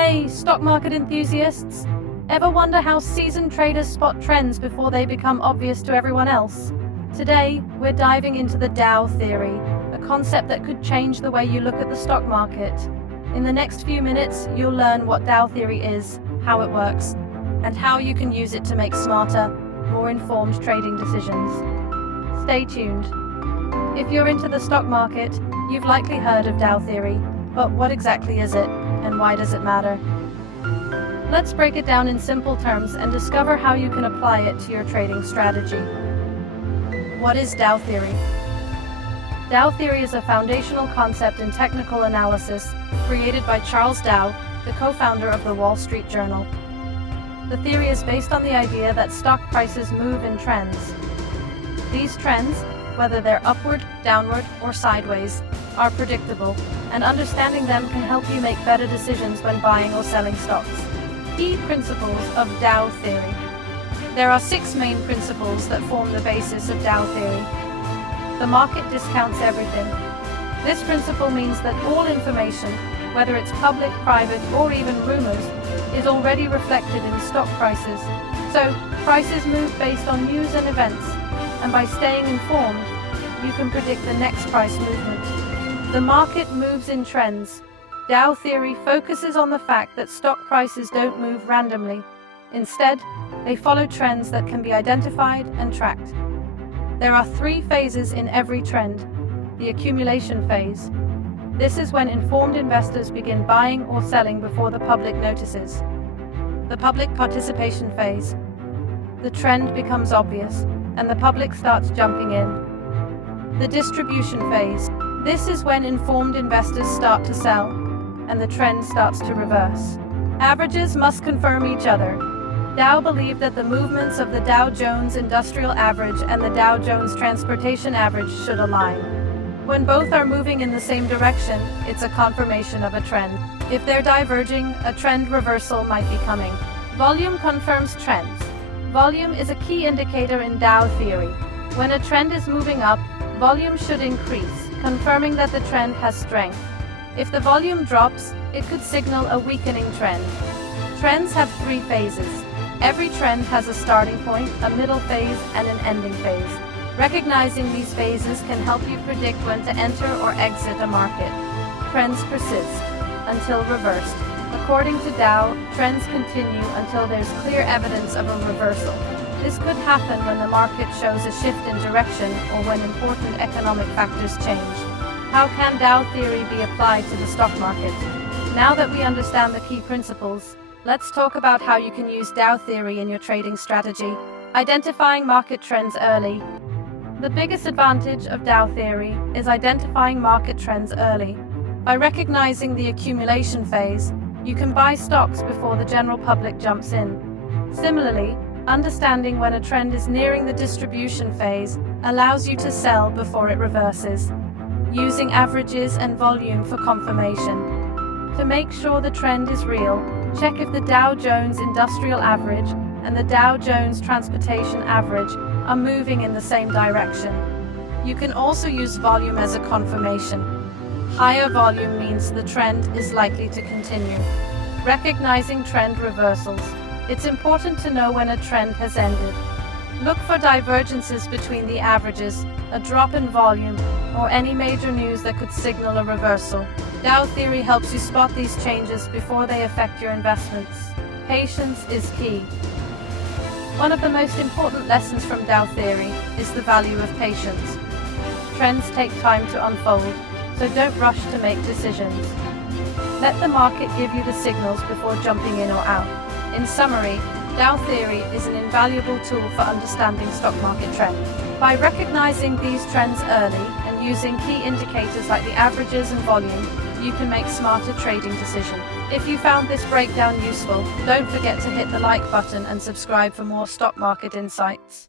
Hey, stock market enthusiasts! Ever wonder how seasoned traders spot trends before they become obvious to everyone else? Today, we're diving into the Dow Theory, a concept that could change the way you look at the stock market. In the next few minutes, you'll learn what Dow Theory is, how it works, and how you can use it to make smarter, more informed trading decisions. Stay tuned. If you're into the stock market, you've likely heard of Dow Theory, but what exactly is it, and why does it matter? Let's break it down in simple terms and discover how you can apply it to your trading strategy. What is Dow Theory? Dow Theory is a foundational concept in technical analysis created by Charles Dow, the co-founder of the Wall Street Journal. The theory is based on the idea that stock prices move in trends. These trends, whether they're upward, downward, or sideways, are predictable, and understanding them can help you make better decisions when buying or selling stocks. Key principles of Dow Theory. There are 6 main principles that form the basis of Dow Theory. The market discounts everything. This principle means that all information, whether it's public, private, or even rumors, is already reflected in stock prices. So, prices move based on news and events, and by staying informed, you can predict the next price movement. The market moves in trends. Dow Theory focuses on the fact that stock prices don't move randomly. Instead, they follow trends that can be identified and tracked. There are 3 phases in every trend. The accumulation phase. This is when informed investors begin buying or selling before the public notices. The public participation phase. The trend becomes obvious, and the public starts jumping in. The distribution phase. This is when informed investors start to sell, and the trend starts to reverse. Averages must confirm each other. Dow believed that the movements of the Dow Jones Industrial Average and the Dow Jones Transportation Average should align. When both are moving in the same direction, it's a confirmation of a trend. If they're diverging, a trend reversal might be coming. Volume confirms trends. Volume is a key indicator in Dow Theory. When a trend is moving up, volume should increase, confirming that the trend has strength. If the volume drops, it could signal a weakening trend. Trends have 3 phases. Every trend has a starting point, a middle phase, and an ending phase. Recognizing these phases can help you predict when to enter or exit a market. Trends persist until reversed. According to Dow, trends continue until there's clear evidence of a reversal. This could happen when the market shows a shift in direction or when important economic factors change. How can Dow Theory be applied to the stock market? Now that we understand the key principles, let's talk about how you can use Dow Theory in your trading strategy. Identifying market trends early. The biggest advantage of Dow Theory is identifying market trends early. By recognizing the accumulation phase, you can buy stocks before the general public jumps in. Similarly, understanding when a trend is nearing the distribution phase allows you to sell before it reverses. Using averages and volume for confirmation. To make sure the trend is real, check if the Dow Jones Industrial Average and the Dow Jones Transportation Average are moving in the same direction. You can also use volume as a confirmation. Higher volume means the trend is likely to continue. Recognizing trend reversals. It's important to know when a trend has ended. Look for divergences between the averages, a drop in volume, or any major news that could signal a reversal. Dow Theory helps you spot these changes before they affect your investments. Patience is key. One of the most important lessons from Dow Theory is the value of patience. Trends take time to unfold, so don't rush to make decisions. Let the market give you the signals before jumping in or out. In summary, Dow Theory is an invaluable tool for understanding stock market trends. By recognizing these trends early and using key indicators like the averages and volume, you can make smarter trading decisions. If you found this breakdown useful, don't forget to hit the like button and subscribe for more stock market insights.